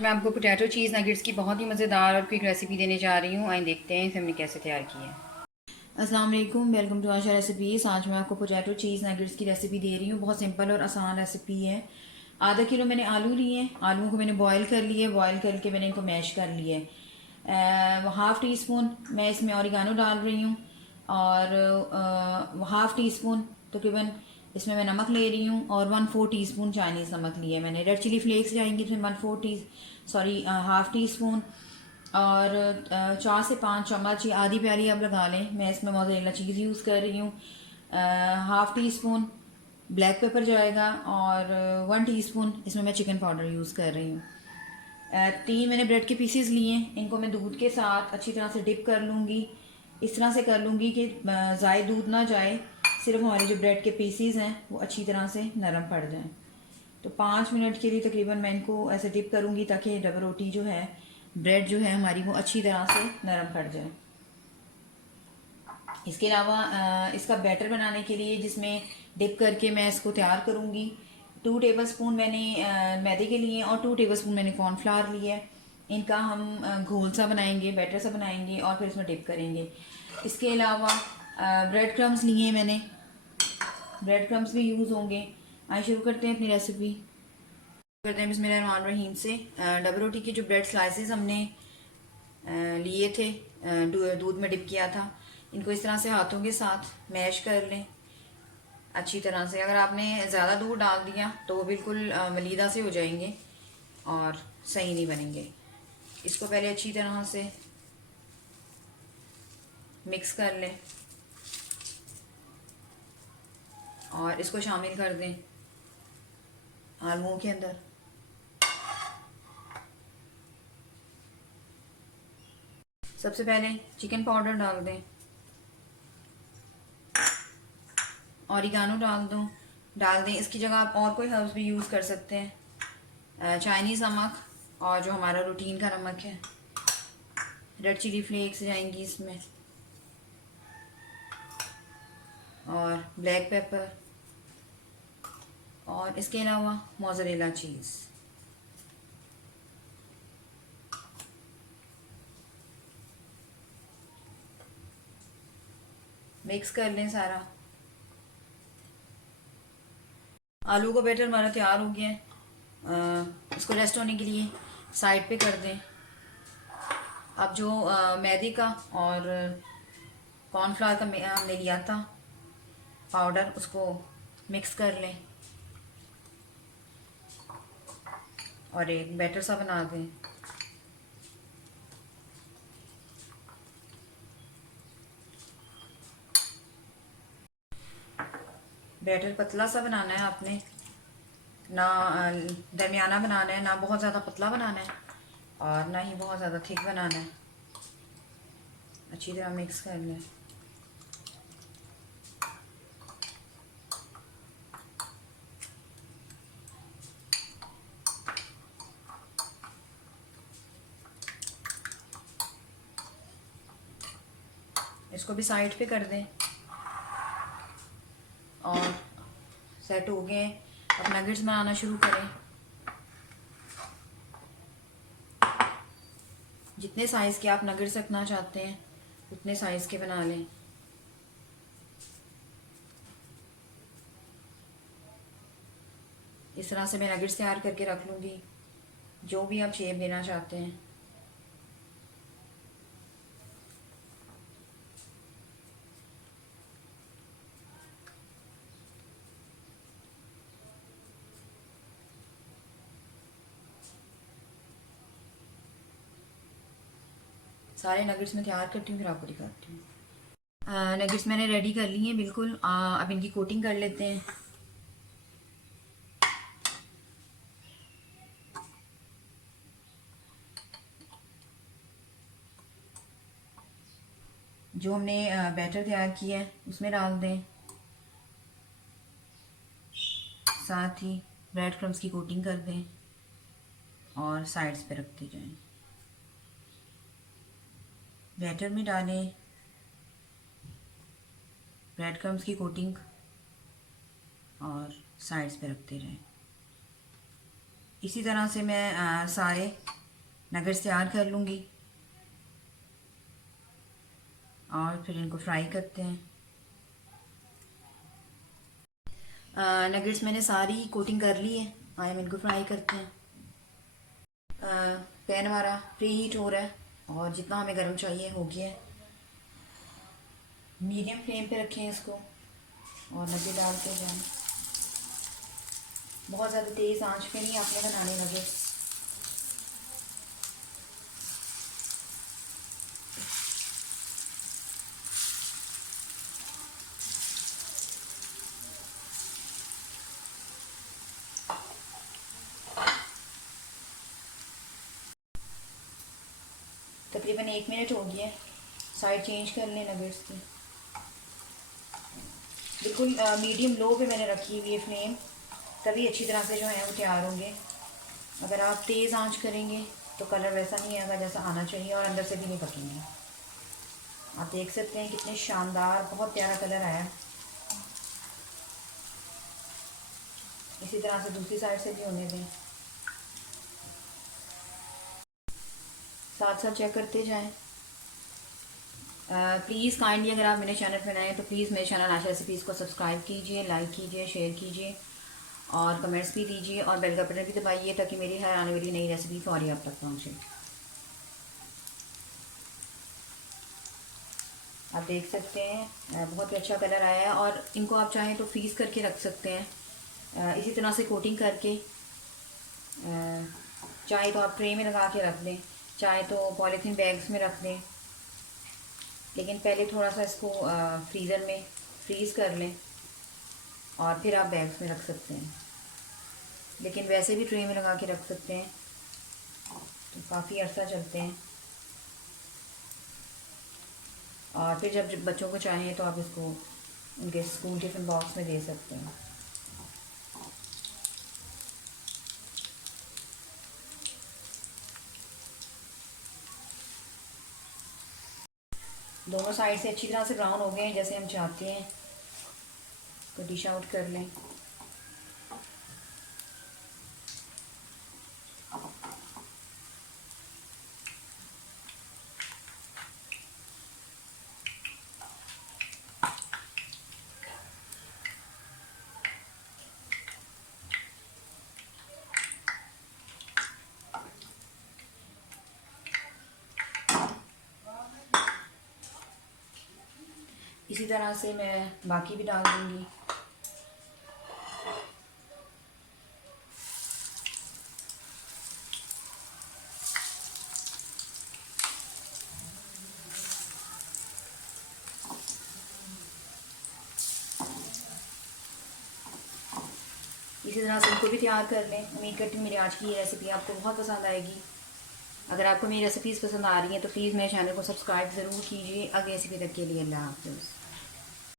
आज मैं आपको पोटैटो चीज़ नगेट्स की बहुत ही मज़ेदार और क्विक रेसिपी देने जा रही हूँ। आइए देखते हैं इसे हमने कैसे तैयार किया है। अस्सलाम वालेकुम, वेलकम टू आशा रेसिपीज़। आज मैं आपको पोटैटो चीज़ नगेट्स की रेसिपी दे रही हूँ। बहुत सिंपल और आसान रेसिपी है। आधा किलो मैंने आलू लिए हैं। आलूओं को मैंने बॉयल कर लिए, बॉयल करके मैंने इनको मैश कर लिए। हाफ़ टी स्पून मैं इसमें ऑरिगानो डाल रही हूँ और हाफ़ टी स्पून तकरीबन इसमें मैं नमक ले रही हूँ और 1/4 टीस्पून चाइनीज़ नमक लिया है मैंने। रेड चिली फ्लेक्स जाएंगी इसमें 1/4 हाफ़ टी स्पून और 4 से 5 चम्मच या आधी प्याली आप लगा लें। मैं इसमें मोज़रेला चीज़ यूज़ कर रही हूँ। Half tea spoon black pepper जाएगा और 1 टीस्पून इसमें मैं चिकन पाउडर यूज़ कर रही हूँ। 3 मैंने ब्रेड के पीसेस लिए, इनको मैं दूध के साथ अच्छी तरह से डिप कर लूँगी। इस तरह से कर लूँगी कि ज़ाय दूध ना जाए, सिर्फ हमारे जो ब्रेड के पीसेस हैं वो अच्छी तरह से नरम पड़ जाएं। तो 5 मिनट के लिए तकरीबन मैं इनको ऐसे डिप करूँगी ताकि डबल रोटी जो है, ब्रेड जो है हमारी, वो अच्छी तरह से नरम पड़ जाए। इसके अलावा इसका बैटर बनाने के लिए जिसमें डिप करके मैं इसको तैयार करूँगी, 2 टेबलस्पून मैंने मैदे के लिए और 2 टेबलस्पून मैंने कॉर्नफ्लावर लिया है। इनका हम घोल सा बनाएंगे, बैटर सा बनाएंगे और फिर इसमें डिप करेंगे। इसके अलावा ब्रेड क्रम्स लिए मैंने, ब्रेड क्रम्स भी यूज़ होंगे। आइए शुरू करते हैं अपनी रेसिपी। करते हैं बिस्मिल्लाहिर्रहमानिर्रहीम से। डबल रोटी के जो ब्रेड स्लाइसेस हमने लिए थे, दूध में डिप किया था, इनको इस तरह से हाथों के साथ मैश कर लें अच्छी तरह से। अगर आपने ज़्यादा दूध डाल दिया तो वो बिल्कुल मलीदा से हो जाएंगे और सही नहीं बनेंगे। इसको पहले अच्छी तरह से मिक्स कर लें और इसको शामिल कर दें आलूओं के अंदर। सबसे पहले चिकन पाउडर डाल दें, ऑरिगानो डाल दें। इसकी जगह आप और कोई हर्ब्स भी यूज़ कर सकते हैं। चाइनीज़ नमक और जो हमारा रूटीन का नमक है, रेड चिली फ्लेक्स जाएंगी इसमें और ब्लैक पेपर और इसके अलावा मोज़रेला चीज़। मिक्स कर लें सारा। आलू का बैटर हमारा तैयार हो गया है। इसको रेस्ट होने के लिए साइड पे कर दें। अब जो मैदे का और कॉर्नफ्लावर का हमने लिया था पाउडर, उसको मिक्स कर लें और एक बैटर सा बना दें। बैटर पतला सा बनाना है आपने, ना दरमियाना बनाना है, ना बहुत ज़्यादा पतला बनाना है और ना ही बहुत ज़्यादा थिक बनाना है। अच्छी तरह मिक्स कर लें। इसको भी साइड पे कर दें और सेट हो गए। अब नगेट्स बनाना शुरू करें। जितने साइज़ के आप नगेट्स रखना चाहते हैं उतने साइज़ के बना लें। इस तरह से मैं नगेट्स तैयार करके रख लूँगी, जो भी आप शेप देना चाहते हैं। सारे नगेट्स में तैयार करती हूँ, फिर आपको दिखाती हूँ। नगेट्स मैंने रेडी कर लिए हैं बिल्कुल। अब इनकी कोटिंग कर लेते हैं। जो हमने बैटर तैयार किया है उसमें डाल दें, साथ ही ब्रेड क्रम्स की कोटिंग कर दें और साइड्स पे रखते जाएं। बैटर में डालें ब्रेड क्रम्स की कोटिंग और साइड्स पे रखते रहें। इसी तरह से मैं सारे नगेट्स तैयार कर लूँगी और फिर इनको फ्राई करते हैं। नगेट्स मैंने सारी कोटिंग कर ली है, आए हम इनको फ्राई करते हैं। पैन हमारा प्री हीट हो रहा है और जितना हमें गर्म चाहिए हो गया है। मीडियम फ्लेम पे रखें इसको और नगेट डालते जाएं। बहुत ज़्यादा तेज़ आंच पे नहीं आपने बनाने लगे। तकरीबन 1 मिनट हो गया है, साइड चेंज कर लें नगेट्स की। बिल्कुल मीडियम लो पे मैंने रखी हुई है फ्लेम, तभी अच्छी तरह से जो है वो तैयार होंगे। अगर आप तेज़ आंच करेंगे तो कलर वैसा नहीं आएगा जैसा आना चाहिए और अंदर से भी नहीं पकेंगे। आप देख सकते हैं कितने शानदार, बहुत प्यारा कलर आया। इसी तरह से दूसरी साइड से भी होने दें, साथ साथ चेक करते जाएं। प्लीज़ काइंडली अगर आप मेरे चैनल पर नए हैं तो प्लीज़ मेरे चैनल आशा रेसिपीज़ को सब्सक्राइब कीजिए, लाइक कीजिए, शेयर कीजिए और कमेंट्स भी दीजिए और बेल का बटन भी दबाइए ताकि मेरी हर आने वाली नई रेसिपी फौरी आप तक पहुँचे। आप देख सकते हैं बहुत ही अच्छा कलर आया है और इनको आप चाहें तो फ्रीज़ करके रख सकते हैं। इसी तरह से कोटिंग करके चाहे तो आप ट्रे में लगा के रख दें, चाहे तो पॉलीथीन बैग्स में रख दें, लेकिन पहले थोड़ा सा इसको फ्रीज़र में फ्रीज़ कर लें और फिर आप बैग्स में रख सकते हैं। लेकिन वैसे भी ट्रे में लगा के रख सकते हैं तो काफ़ी अर्सा चलते हैं। और फिर जब बच्चों को चाहें तो आप इसको उनके स्कूल टिफ़िन बॉक्स में दे सकते हैं। दोनों साइड से अच्छी तरह से ब्राउन हो गए हैं जैसे हम चाहते हैं। इसको डिश आउट कर लें। इसी तरह से मैं बाकी भी डाल दूँगी। इसी तरह से इनको भी तैयार कर लें। उम्मीद करती हूँ मेरी आज की ये रेसिपी आपको बहुत पसंद आएगी। अगर आपको मेरी रेसिपीज़ पसंद आ रही हैं तो प्लीज़ मेरे चैनल को सब्सक्राइब ज़रूर कीजिए। अगली रेसिपी तक के लिए अल्लाह हाफ़िज़।